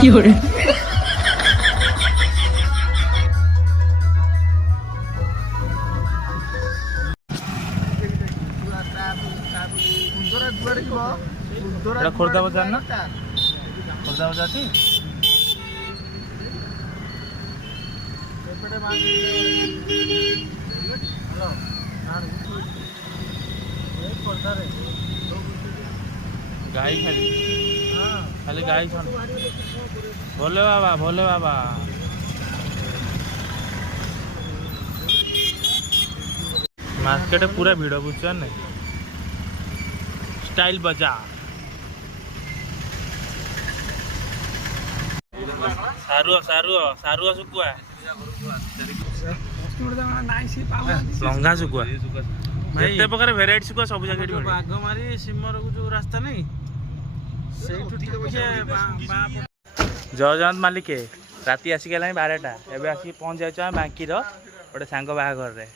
有人。ଖୋର୍ଦ୍ଧା ବଜାର ନା ଖୋର୍ଦ୍ଧା ବଜାର ଅଛି ଗାଈ ଖାଲି ଖାଲି ଗାଈ ଭୋଲେ ବାବା ଭୋଲେ ବାବା मार्केट पूरा भिड़ बुझ नहीं स्टाइल बाजार सारुआ सारुआ सारुआ सुकुआ लंगा सुकुआ एते प्रकार वेराइटी सुकुआ सब जगह आगमारी सिमर जो रास्ता नहीं जय जगन्नाथ मालिक राति आसिक 12टा एवं आसिक पहुँच जाए बांकीर गोटे सांग बाहाघर रे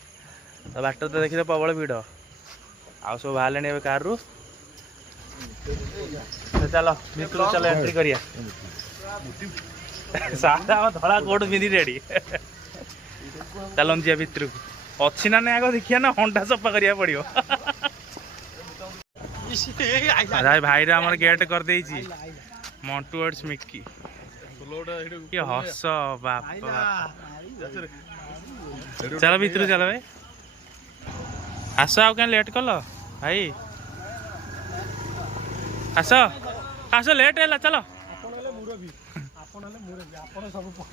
तो बाट तो देखिए प्रबल भिड़ आउ सब बाहर कार रु चल भितर चल एंट्री करिया सादा धड़ा कोट पिंधि रेडी चलन जी भितर अच्छी ना नहीं आग देखिए ना हंडा सफा करिया पड़ो भाई रे हमर गेट कर देछि मंटू वर्ड्स मिक्की ये हस बाप चल भितर चल भाई आस आउ क्या लेट कल भाई आस आस लेट है चलो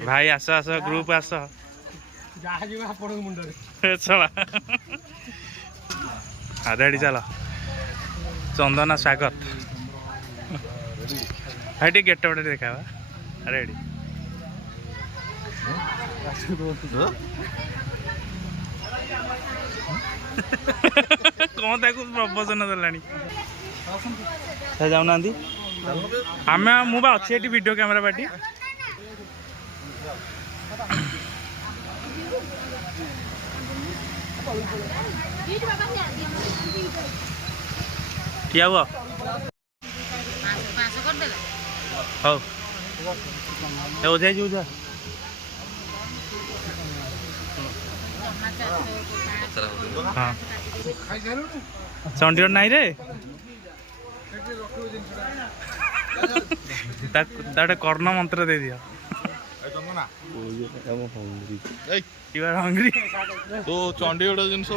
भाई आस आस ग्रुप आस चला रेडी चल चंदना स्वागत भाई टे गेट गोटे देखा रेडी कौन ताकू प्रपोजन देलानी जाऊना आम मुझे अच्छी ये वीडियो कैमेरा पार्टी क्या हुआ हो ओझा हाँ चंडीगढ़ नाई रे कर्ण मंत्र दे दिया You are hungry? तो चंडीगढ़ जिनस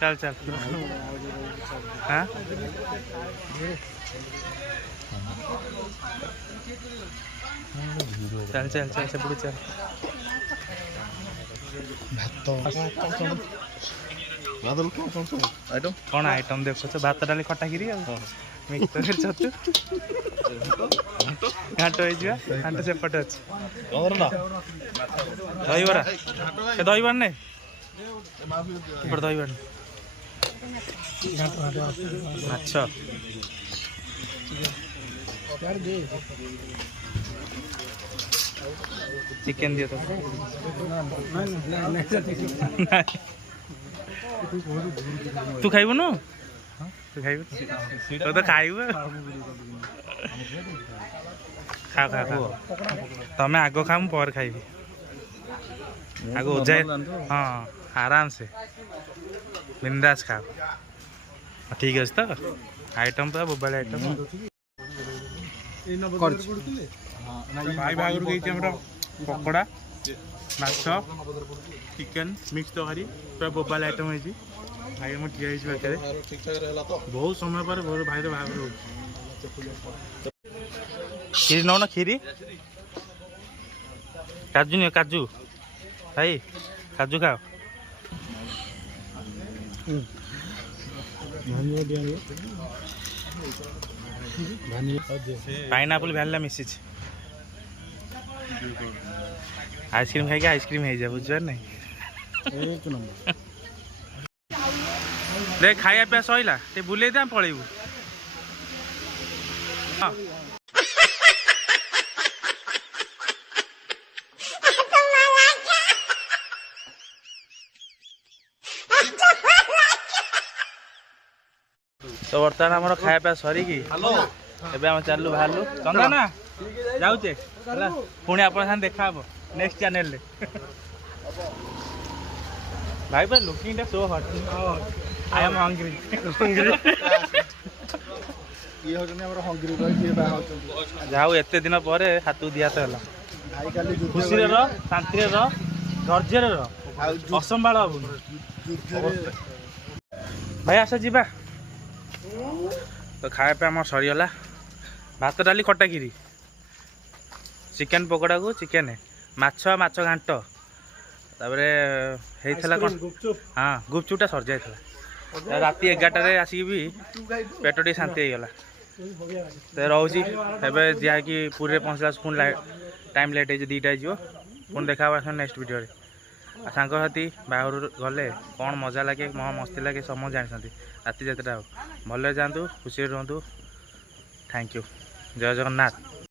चल चल हाँ चल चल चल से पूरी चल कौन आइटम देखो भात डाली खटा गिरी मिक्सर छतु घाट घाट सेपटे अच्छे दहीबरा दहीबार नहीं दहीबार माछ चिकेन दिए तो तू खाइबु न तू खाइबु तो खाइबु खा खा खा तमें आग खा मुझे पर खाइबी आग ओझा हाँ आराम से बिंदास खा ठीक अच्छे तो आइटम तो बोबाल आइटम भाई बाहर गई पकोड़ा माछ चिकेन मिक्स तरकारी पूरा बोबाल आइटम है भाई मैं ठिया पाखे बहुत समय पर भाई बाहर हो खीरी नौ ना खीरी काजू नहीं काजू भाई काजू खाओ ପାଇନାପଲ୍ ଭ୍ୟାନିଲା ମିଶିଛି। ଆଇସ୍କ୍ରିମ୍ ଖାଇକି ଆଇସ୍କ୍ରିମ୍ ହେଇଯାଏ ବୁଝିପାର ନାହିଁ। ଦେଖ ଖାଇବା ପିଇବା ସଇଲା ଟିକେ ବୁଲେଇ ଦେ ଆମେ ପଳେଇବୁ। ହଁ ତ ବର୍ତ୍ତମାନ ଆମର ଖାଇବା ପିଇବା ସରିକି ଏବେ ଆମେ ଚାଲୁ ବାହାରିଲୁ ଚନ୍ଦନା ଯାଉଛେ ହେଲା ପୁଣି ଆପଣଙ୍କ ସାଙ୍ଗେ ଦେଖା ହବ ନେକ୍ସଟ ଚ୍ୟାନେଲରେ। ଭାଇ ଭାଇ ଲୁକିଂଟା ସୋ ହଟ୍ ଆଇ ଏମ୍ ହଂଗ୍ରି। ଯାହା ହଉ ଏତେ ଦିନ ପରେ ହାତକୁ ଦିଆ ତ ହେଲା। ଖୁସିରେ ରହ, ଶାନ୍ତିରେ ରହ, ଧୈର୍ଯ୍ୟରେ ରହ, ଅସମ୍ଭାଳ ହବୁନି। ଭାଇ ଆସ ଯିବା। ତ ଖାଇବା ପାଇଁ ଆମର ସରିଗଲା। ଭାତ ଡାଲି ଖଟା କ୍ଷୀରି, ଚିକେନ ପକୋଡ଼ାକୁ ଚିକେନ, ମାଛ ଘାଣ୍ଟ, ତାପରେ ହେଇଥିଲା କ'ଣ ହଁ ଗୁପଚୁପଟା ସରିଯାଇଥିଲା। ରାତି 11ଟାରେ ଆସିକି ବି ପେଟ ଟିକେ ଶାନ୍ତି ହେଇଗଲା। ତ ରହୁଛି ଏବେ ଯାହାକି ପୁରୀରେ ପହଞ୍ଚିଲା ପୁଣି ଟାଇମ୍ ଲେଟ୍ ହେଇଛି 2ଟା ହେଇଯିବ। ପୁଣି ଦେଖା ହବ ନେକ୍ସଟ ଭିଡ଼ିଓରେ। ଆଉ ସାଙ୍ଗସାଥି ବାହାରୁ ଗଲେ କ'ଣ ମଜା ଲାଗେ ମସ୍ତି ଲାଗେ ସମସ୍ତେ ଜାଣିଛନ୍ତି। ରାତି ଯାତ୍ରା ଆଉ ଭଲରେ ଯାଆନ୍ତୁ, ଖୁସିରେ ରୁହନ୍ତୁ। Thank you. ଜୟ ଜଗନ୍ନାଥ।